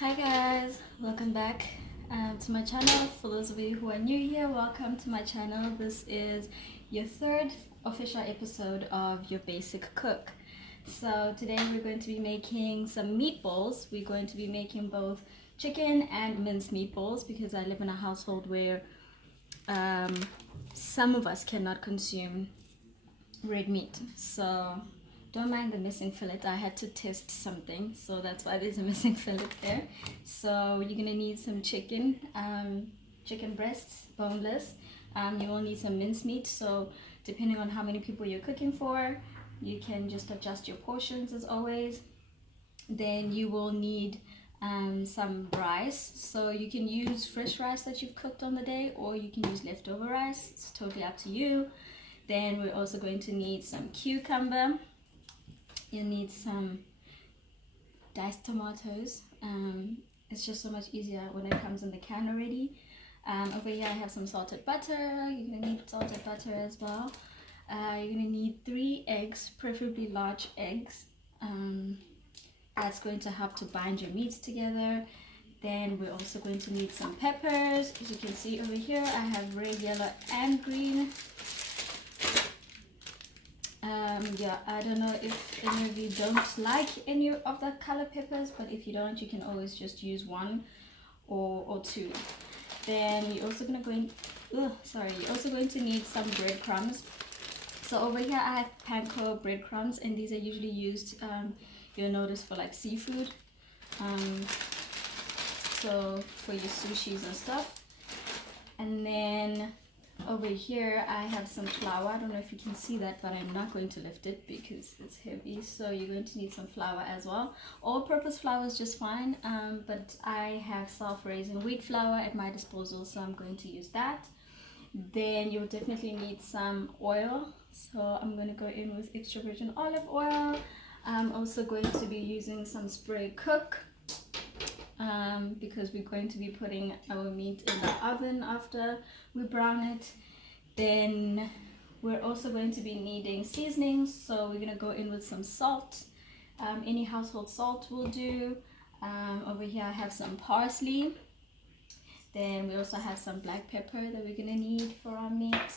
Hi guys, welcome back to my channel. For those of you who are new here, welcome to my channel. This is your third official episode of Your Basic Cook. So today we're going to be making some meatballs. We're going to be making both chicken and minced meatballs because I live in a household where some of us cannot consume red meat. So don't mind the missing fillet. I had to test something, so that's why there's a missing fillet there. So you're gonna need some chicken, chicken breasts, boneless. You will need some mincemeat. So depending on how many people you're cooking for, you can just adjust your portions as always. Then you will need some rice. So you can use fresh rice that you've cooked on the day, or you can use leftover rice. It's totally up to you. Then we're also going to need some cucumber. You need some diced tomatoes. It's just so much easier when it comes in the can already. Over here I have some salted butter. You're gonna need salted butter as well. You're gonna need 3 eggs, preferably large eggs. That's going to help to bind your meats together. Then we're also going to need some peppers. As you can see over here, I have red, yellow, and green. Yeah, I don't know if any of you don't like any of the color peppers, but if you don't, you can always just use 1 or 2. Then you're also gonna you're also going to need some breadcrumbs. So over here I have panko breadcrumbs, and these are usually used, you'll notice, for like seafood, so for your sushis and stuff. And then over here I have some flour. I don't know if you can see that, but I'm not going to lift it because it's heavy. So you're going to need some flour as well. All-purpose flour is just fine, but I have self-raising wheat flour at my disposal, so I'm going to use that. Then you'll definitely need some oil, so I'm going to go in with extra virgin olive oil. I'm also going to be using some spray cook, because we're going to be putting our meat in the oven after we brown it. Then we're also going to be needing seasonings, so we're going to go in with some salt. Any household salt will do. Over here I have some parsley. Then we also have some black pepper that we're going to need for our meat.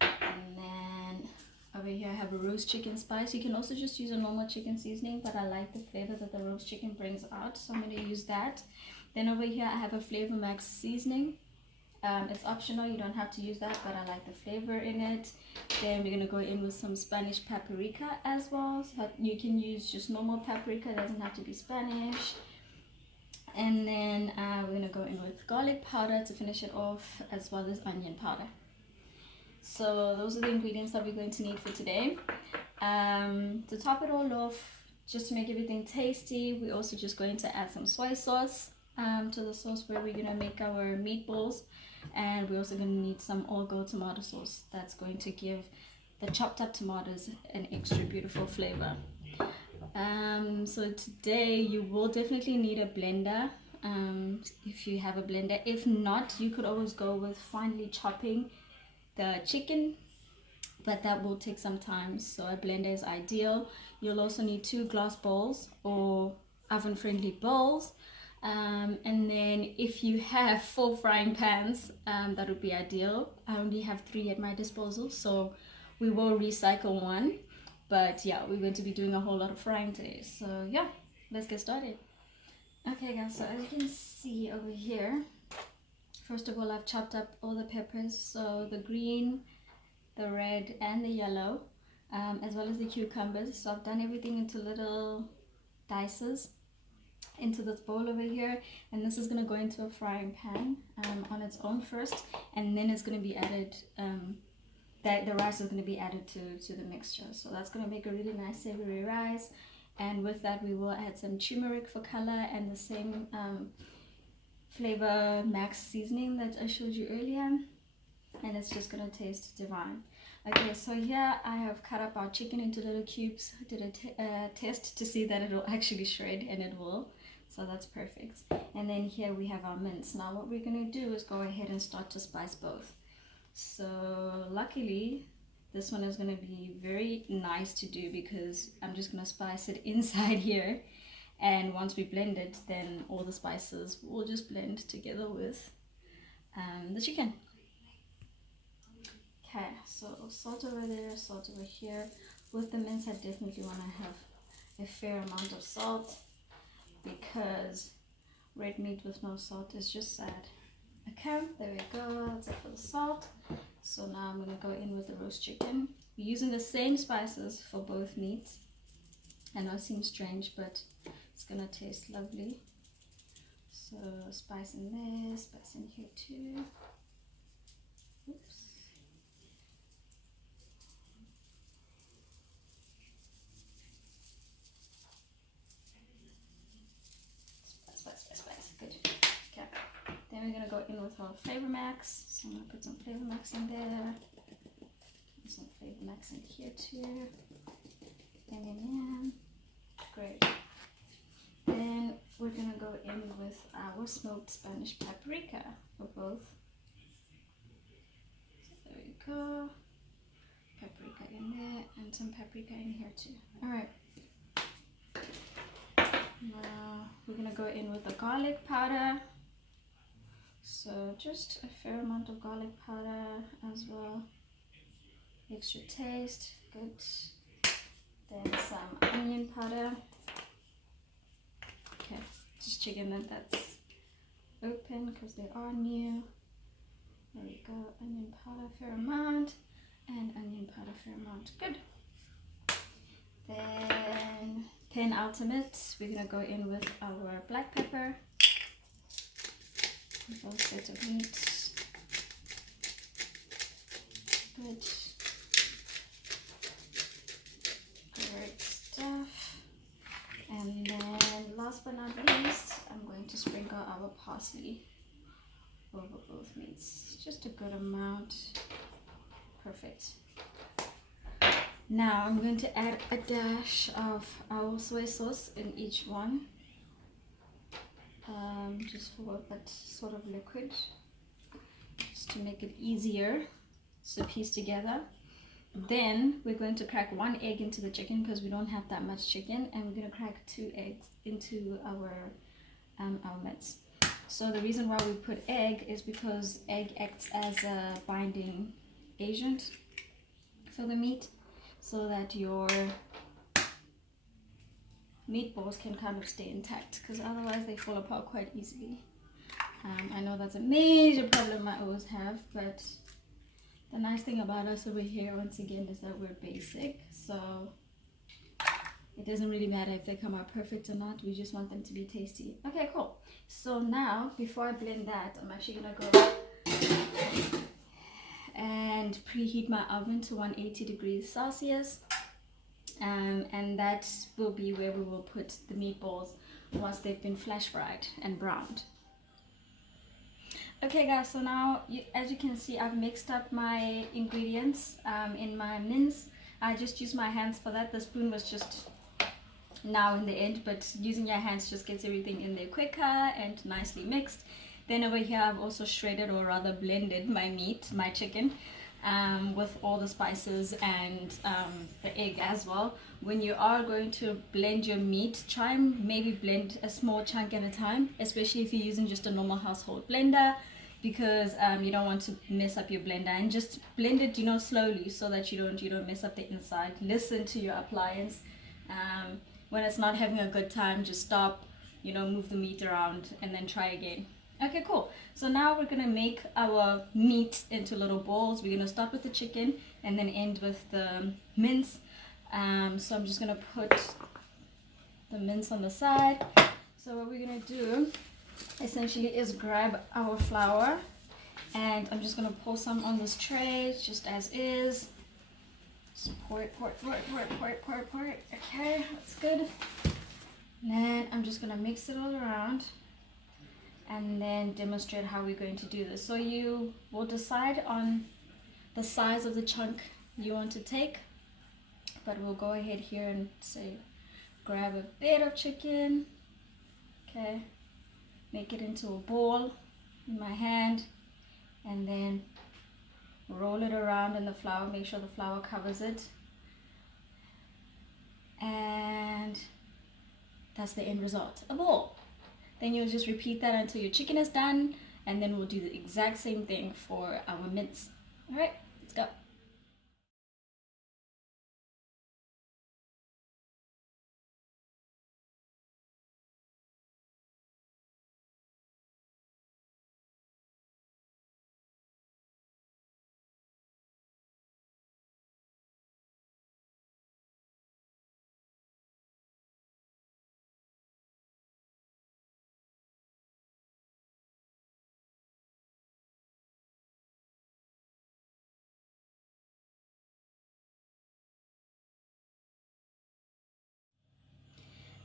And then over here I have a roast chicken spice. You can also just use a normal chicken seasoning, but I like the flavor that the roast chicken brings out, so I'm going to use that. Then over here I have a Flavor Max seasoning. It's optional, you don't have to use that, but I like the flavor in it. Then we're going to go in with some Spanish paprika as well. So you can use just normal paprika, it doesn't have to be Spanish. And then we're going to go in with garlic powder to finish it off, as well as onion powder. So those are the ingredients that we're going to need for today. To top it all off, just to make everything tasty, we're also just going to add some soy sauce to the sauce where we're going to make our meatballs. And we're also going to need some all-go tomato sauce. That's going to give the chopped up tomatoes an extra beautiful flavor. So today you will definitely need a blender, if you have a blender. If not, you could always go with finely chopping the chicken, but that will take some time, so a blender is ideal. You'll also need 2 glass bowls or oven friendly bowls, and then if you have 4 frying pans, that would be ideal. I only have 3 at my disposal, so we will recycle 1, but yeah, we're going to be doing a whole lot of frying today, so yeah, let's get started. Okay guys, so as you can see over here, first of all I've chopped up all the peppers, so the green, the red, and the yellow, as well as the cucumbers. So I've done everything into little dices into this bowl over here, and this is going to go into a frying pan on its own first, and then it's going to be added, the rice is going to be added to the mixture. So that's going to make a really nice savory rice, and with that we will add some turmeric for color and the same Flavor Max seasoning that I showed you earlier, and it's just gonna taste divine. Okay, so here I have cut up our chicken into little cubes. I did a test to see that it will actually shred, and it will, so that's perfect. And then here we have our mince. Now what we're gonna do is go ahead and start to spice both. So luckily this one is gonna be very nice to do because I'm just gonna spice it inside here, and once we blend it, then all the spices will just blend together with the chicken. Okay, so salt over there, salt over here. With the mince, I definitely want to have a fair amount of salt, because red meat with no salt is just sad. Okay, there we go. That's it for the salt. So now I'm going to go in with the roast chicken. We're using the same spices for both meats. I know it seems strange, but it's going to taste lovely. So spice in there, spice in here too. Oops. Spice. Good. Okay. Then we're going to go in with our flavor max. So I'm going to put some flavor max in there. Some flavor max in here too. And great. Then we're going to go in with our smoked Spanish paprika for both. So there we go. Paprika in there and some paprika in here too. Alright. Now we're going to go in with the garlic powder. So just a fair amount of garlic powder as well. Extra taste. Good. Then some onion powder. Okay, just checking that that's open because they are new. There we go. Onion powder, fair amount. And onion powder, fair amount. Good. Then Pen Ultimate, we're going to go in with our black pepper. Both sets of meat. Good. Great stuff. And then last but not least, I'm going to sprinkle our parsley over both meats. Just a good amount. Perfect. Now I'm going to add a dash of our soy sauce in each one. Just for that sort of liquid, just to make it easier to piece together. Then we're going to crack 1 egg into the chicken because we don't have that much chicken, and we're going to crack 2 eggs into our mince. So the reason why we put egg is because egg acts as a binding agent for the meat, so that your meatballs can kind of stay intact, because otherwise they fall apart quite easily. I know that's a major problem I always have, but the nice thing about us over here, once again, is that we're basic, so it doesn't really matter if they come out perfect or not. We just want them to be tasty. Okay, cool. So now, before I blend that, I'm actually gonna go and preheat my oven to 180 degrees Celsius. And that will be where we will put the meatballs once they've been flash fried and browned. Okay guys, so now as you can see, I've mixed up my ingredients in my mince. I just used my hands for that. The spoon was just now in the end, but using your hands just gets everything in there quicker and nicely mixed. Then over here I've also shredded, or rather blended, my meat, my chicken, with all the spices and the egg as well. When you are going to blend your meat, try and maybe blend a small chunk at a time, especially if you're using just a normal household blender, because you don't want to mess up your blender. And just blend it, slowly, so that you don't mess up the inside. Listen to your appliance. When it's not having a good time, just stop, move the meat around and then try again. Okay, cool. So now we're gonna make our meat into little balls. We're gonna start with the chicken and then end with the mince. So I'm just gonna put the mince on the side. So what we're gonna do essentially is grab our flour, and I'm just gonna pour some on this tray just as is. Just pour it. Okay, that's good. And then I'm just gonna mix it all around and then demonstrate how we're going to do this. So you will decide on the size of the chunk you want to take, but we'll go ahead here and say grab a bit of chicken, okay, make it into a ball in my hand, and then roll it around in the flour. Make sure the flour covers it, and that's the end result, a ball. Then you'll just repeat that until your chicken is done, and then we'll do the exact same thing for our mince. All right, let's go.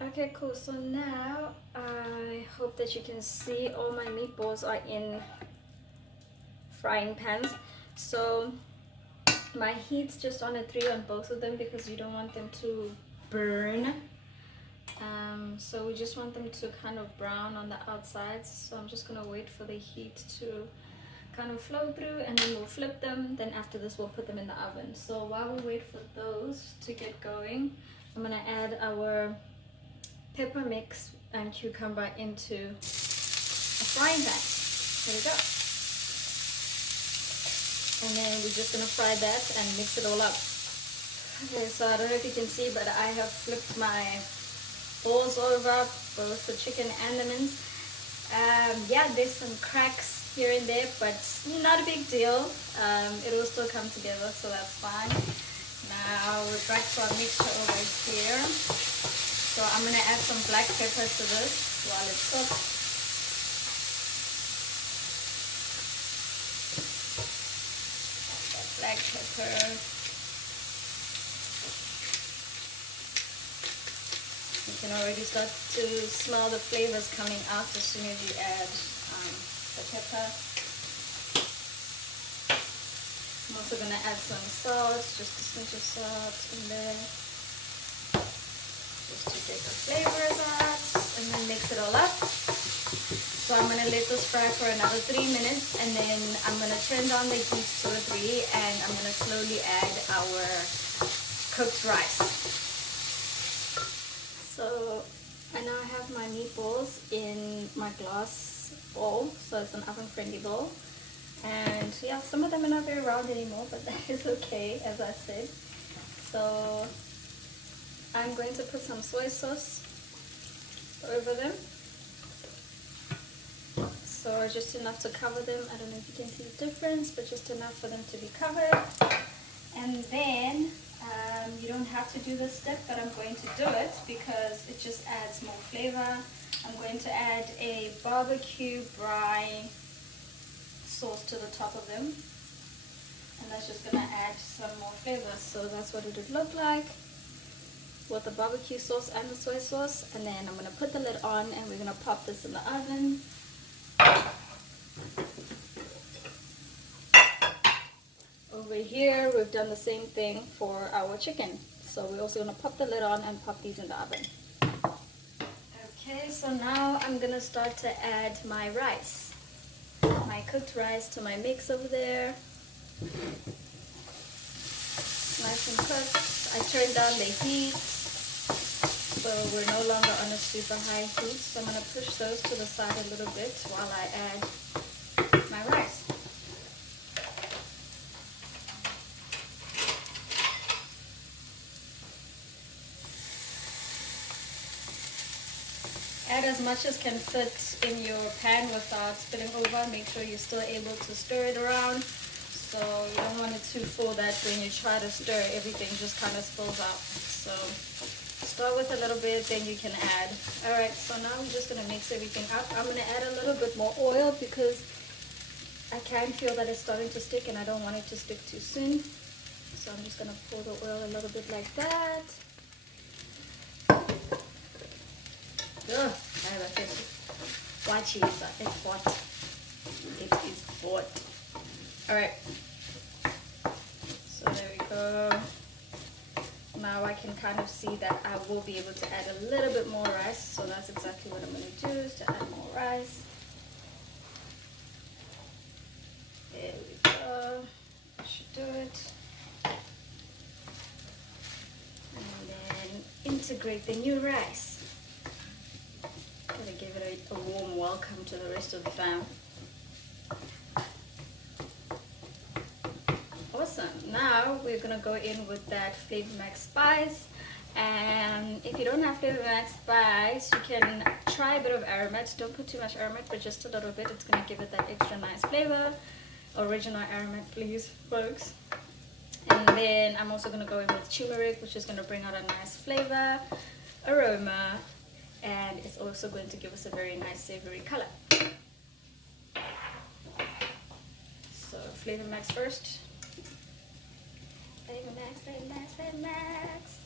Okay, cool. So now I hope that you can see all my meatballs are in frying pans. So my heat's just on a 3 on both of them because you don't want them to burn. So we just want them to kind of brown on the outsides. So I'm just gonna wait for the heat to kind of flow through, and then we'll flip them. Then after this we'll put them in the oven. So while we wait for those to get going, I'm gonna add our pepper mix and cucumber into a frying pan. There we go. And then we're just gonna fry that and mix it all up. Okay, so I don't know if you can see, but I have flipped my balls over, both the chicken and the mince. Yeah, there's some cracks here and there, but not a big deal. It will still come together, so that's fine. Now we're back to our mixture over here. So I'm gonna add some black pepper to this while it's cooked. Black pepper. You can already start to smell the flavors coming out as soon as you add the pepper. I'm also going to add some salt, just a pinch of salt in there, just to get the flavors out, and then mix it all up. So I'm going to let this fry for another 3 minutes, and then I'm going to turn down the heat to a 3, and I'm going to slowly add our cooked rice. So I now have my meatballs in my glass bowl, so it's an oven-friendly bowl. And yeah, some of them are not very round anymore, but that is okay, as I said. So I'm going to put some soy sauce over them. So just enough to cover them. I don't know if you can see the difference, but just enough for them to be covered. And then you don't have to do this step, but I'm going to do it because it just adds more flavor. I'm going to add a barbecue brine sauce to the top of them, and that's just going to add some more flavor. So that's what it would look like with the barbecue sauce and the soy sauce. And then I'm going to put the lid on, and we're going to pop this in the oven. Over here we've done the same thing for our chicken, so we're also going to pop the lid on and pop these in the oven. Okay, so now I'm going to start to add my rice, my cooked rice, to my mix over there. Nice and cooked. I turned down the heat, so we're no longer on a super high heat. So I'm going to push those to the side a little bit while I add my rice. Add as much as can fit in your pan without spilling over. Make sure you're still able to stir it around. So you don't want it too full that when you try to stir, everything just kind of spills out. So start with a little bit, then you can add. Alright, so now we're just going to mix everything up. I'm going to add a little bit more oil because I can feel that it's starting to stick and I don't want it to stick too soon. So I'm just going to pour the oil a little bit like that. Ugh, I have a fish. Watch it, it's hot. It is hot. Alright. So there we go. Now I can kind of see that I will be able to add a little bit more rice. So that's exactly what I'm going to do, is to add more rice. There we go. That should do it. And then integrate the new rice. give it a warm welcome to the rest of the fam. Awesome. Now we're gonna go in with that Flavor Max spice. And if you don't have Flavor Max spice, you can try a bit of aromat. Don't put too much aromat, but just a little bit. It's gonna give it that extra nice flavor. Original aromat, please, folks. And then I'm also gonna go in with turmeric, which is gonna bring out a nice flavor, aroma, and it's also going to give us a very nice savory color. So Flavor Max first. Flavor Max, Flavor Max, Flavor Max.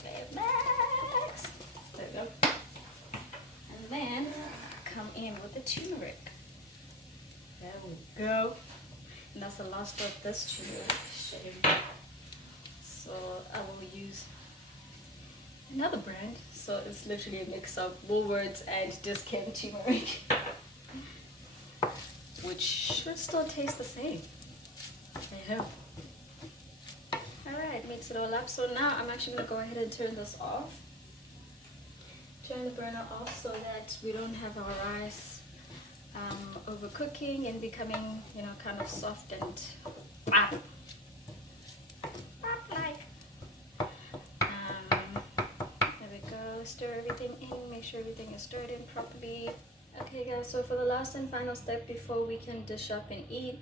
Flavor Max. There we go. And then come in with the turmeric. There we go. And that's the last of this turmeric shade. So I will use another brand. So it's literally a mix of Woolworths and discount turmeric, which should still taste the same. I hope. Alright, mix it all up. So now I'm actually going to go ahead and turn this off. Turn the burner off so that we don't have our rice overcooking and becoming, you know, kind of soft and like. There we go. Stir everything in. Make sure everything is stirred in properly. Okay guys, so for the last and final step before we can dish up and eat,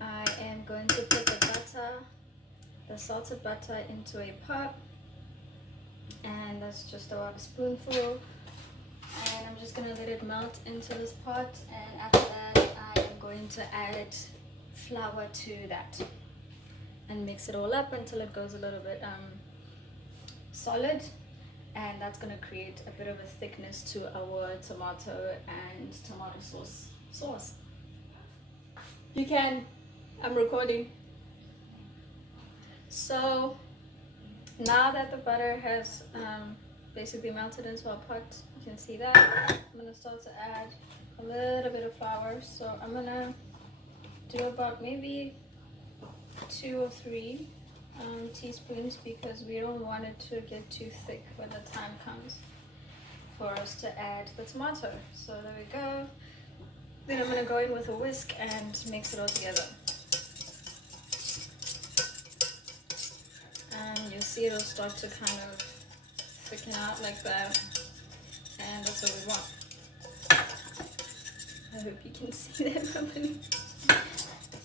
I am going to put the butter, the salted butter, into a pot, and that's just about a spoonful, and I'm just going to let it melt into this pot, and after that I am going to add flour to that and mix it all up until it goes a little bit solid. And that's going to create a bit of a thickness to our tomato and tomato sauce. You can, I'm recording. So now that the butter has basically melted into our pot, you can see that. I'm going to start to add a little bit of flour. So I'm going to do about maybe 2 or 3 teaspoons, because we don't want it to get too thick when the time comes for us to add the tomato. So there we go. Then I'm going to go in with a whisk and mix it all together. And you'll see it'll start to kind of thicken out like that. And that's what we want. I hope you can see that properly.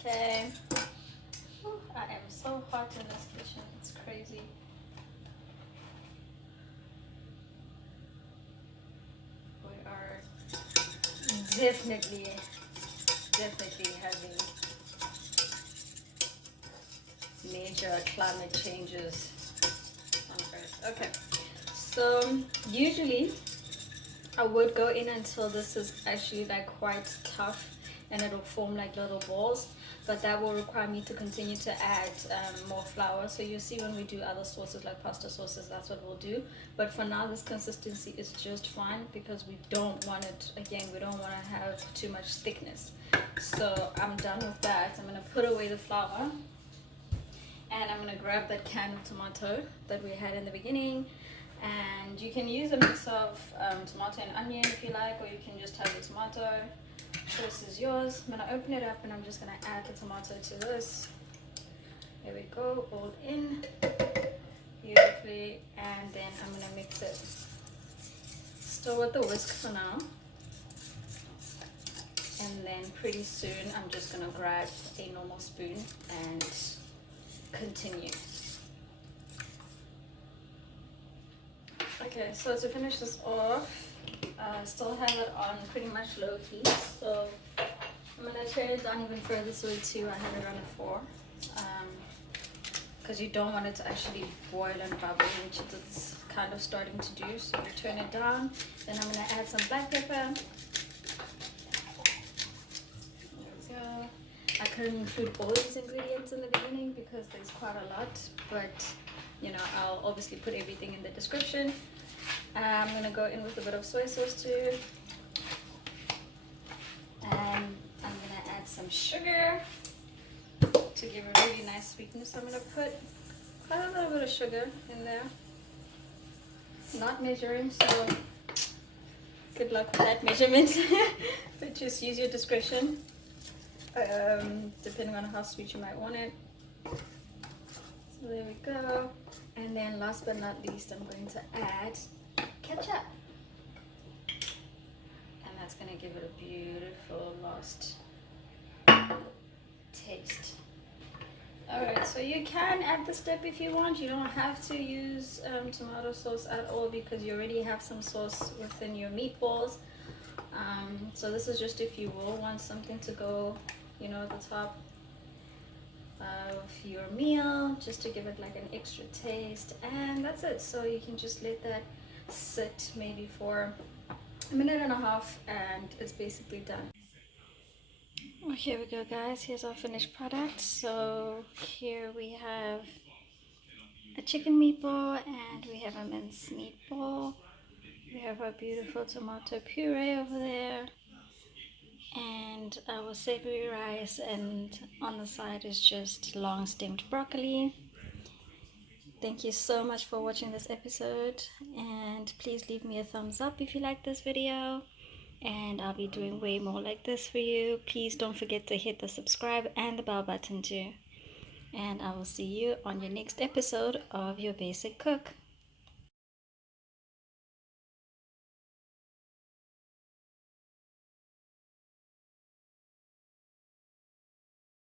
Okay. I am so hot in this kitchen, it's crazy. We are definitely having major climate changes on Earth. Okay, so usually I would go in until this is actually like quite tough and it'll form like little balls, but that will require me to continue to add more flour. So you see when we do other sauces like pasta sauces, that's what we'll do. But for now, this consistency is just fine, because we don't want it, again, we don't want to have too much thickness. So I'm done with that. I'm going to put away the flour, and I'm going to grab that can of tomato that we had in the beginning. And you can use a mix of tomato and onion if you like, or you can just have the tomato. Choice is yours. I'm going to open it up and I'm just going to add the tomato to this. There we go, all in beautifully. And then I'm going to mix it still with the whisk for now. And then pretty soon I'm just going to grab a normal spoon and continue. Okay, so to finish this off, I still have it on pretty much low heat, so I'm going to turn it down even further, so it's 2, I have it on at 4, because you don't want it to actually boil and bubble, which it's kind of starting to do. So you turn it down. Then I'm going to add some black pepper. There we go. I couldn't include all these ingredients in the beginning because there's quite a lot, but you know, I'll obviously put everything in the description. I'm going to go in with a bit of soy sauce too, and I'm going to add some sugar to give a really nice sweetness. I'm going to put quite a little bit of sugar in there. not measuring, so good luck with that measurement. But just use your discretion, depending on how sweet you might want it. So there we go. And then last but not least, I'm going to add ketchup. And that's going to give it a beautiful last taste. Alright, so you can add the step if you want. You don't have to use tomato sauce at all because you already have some sauce within your meatballs. So this is just if you will want something to go, you know, at the top of your meal, just to give it like an extra taste. And that's it. So you can just let that sit maybe for a minute and a half and it's basically done. Well, here we go, guys. Here's our finished product. So here we have a chicken meatball and we have a minced meatball. We have our beautiful tomato puree over there and our savory rice, and on the side is just long steamed broccoli. Thank you so much for watching this episode, and please leave me a thumbs up if you like this video, and I'll be doing way more like this for you. Please don't forget to hit the subscribe and the bell button too, and I will see you on your next episode of Your Basic Cook.